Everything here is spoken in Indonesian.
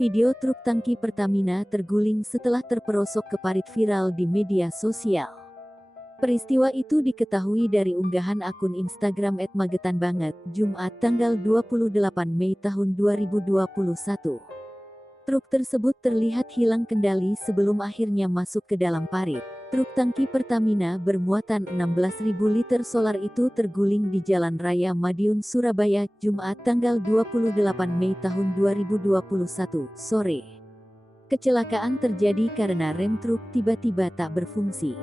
Video truk tangki Pertamina terguling setelah terperosok ke parit viral di media sosial. Peristiwa itu diketahui dari unggahan akun Instagram @magetanbanget, Jumat tanggal 28 Mei tahun 2021. Truk tersebut terlihat hilang kendali sebelum akhirnya masuk ke dalam parit. Truk tangki Pertamina bermuatan 16.000 liter solar itu terguling di Jalan Raya Madiun, Surabaya, Jumat tanggal 28 Mei tahun 2021, sore. Kecelakaan terjadi karena rem truk tiba-tiba tak berfungsi.